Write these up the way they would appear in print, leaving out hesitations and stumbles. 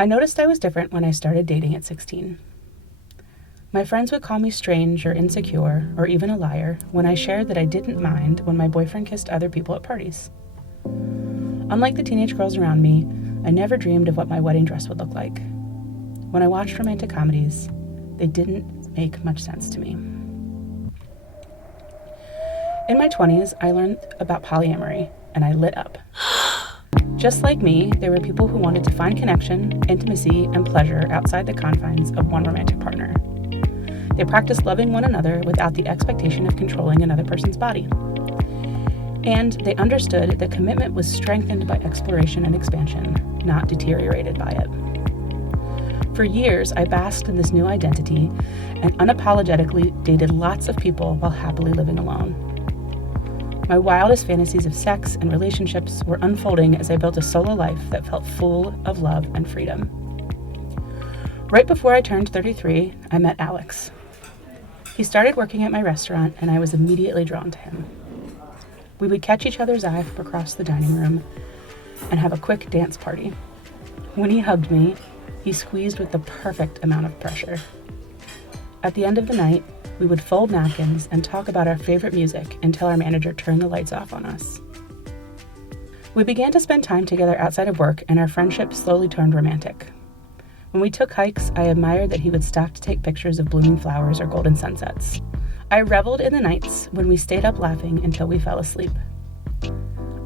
I noticed I was different when I started dating at 16. My friends would call me strange or insecure or even a liar when I shared that I didn't mind when my boyfriend kissed other people at parties. Unlike the teenage girls around me, I never dreamed of what my wedding dress would look like. When I watched romantic comedies, they didn't make much sense to me. In my 20s, I learned about polyamory, and I lit up. Just like me, there were people who wanted to find connection, intimacy, and pleasure outside the confines of one romantic partner. They practiced loving one another without the expectation of controlling another person's body. And they understood that commitment was strengthened by exploration and expansion, not deteriorated by it. For years, I basked in this new identity and unapologetically dated lots of people while happily living alone. My wildest fantasies of sex and relationships were unfolding as I built a solo life that felt full of love and freedom. Right before I turned 33, I met Alex. He started working at my restaurant, and I was immediately drawn to him. We would catch each other's eye from across the dining room and have a quick dance party. When he hugged me, he squeezed with the perfect amount of pressure. At the end of the night, we would fold napkins and talk about our favorite music until our manager turned the lights off on us. We began to spend time together outside of work, and our friendship slowly turned romantic. When we took hikes, I admired that he would stop to take pictures of blooming flowers or golden sunsets. I reveled in the nights when we stayed up laughing until we fell asleep.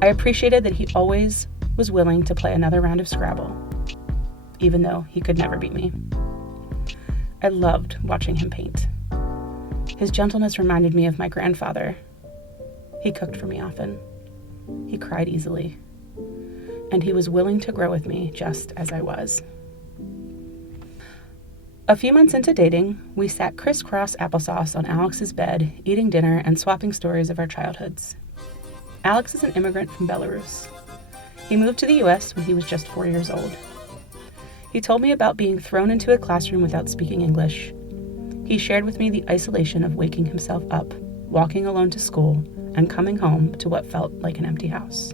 I appreciated that he always was willing to play another round of Scrabble, even though he could never beat me. I loved watching him paint. His gentleness reminded me of my grandfather. He cooked for me often. He cried easily. And he was willing to grow with me just as I was. A few months into dating, we sat crisscross applesauce on Alex's bed, eating dinner and swapping stories of our childhoods. Alex is an immigrant from Belarus. He moved to the US when he was just 4 years old. He told me about being thrown into a classroom without speaking English. He shared with me the isolation of waking himself up, walking alone to school, and coming home to what felt like an empty house.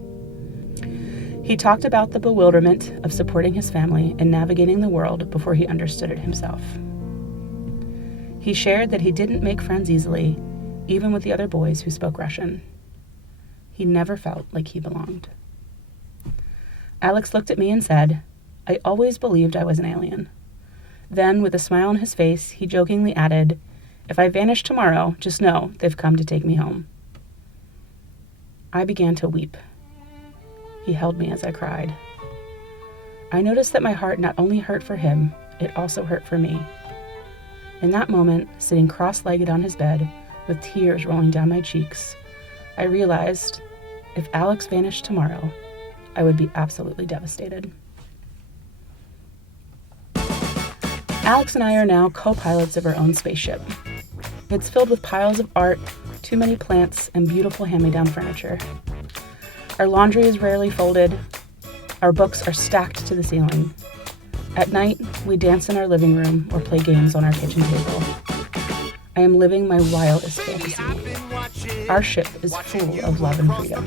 He talked about the bewilderment of supporting his family and navigating the world before he understood it himself. He shared that he didn't make friends easily, even with the other boys who spoke Russian. He never felt like he belonged. Alex looked at me and said, "I always believed I was an alien." Then, with a smile on his face, he jokingly added, "If I vanish tomorrow, just know they've come to take me home." I began to weep. He held me as I cried. I noticed that my heart not only hurt for him, it also hurt for me. In that moment, sitting cross-legged on his bed, with tears rolling down my cheeks, I realized if Alex vanished tomorrow, I would be absolutely devastated. Alex and I are now co-pilots of our own spaceship. It's filled with piles of art, too many plants, and beautiful hand-me-down furniture. Our laundry is rarely folded. Our books are stacked to the ceiling. At night, we dance in our living room or play games on our kitchen table. I am living my wildest fantasy. Our ship is full of love and freedom.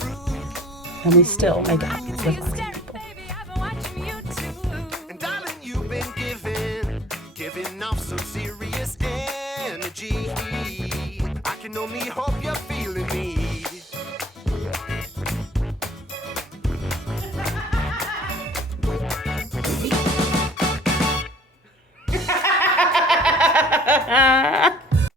And we still make out with lots of people. Giving off some serious energy. I can only hope you're feeling me.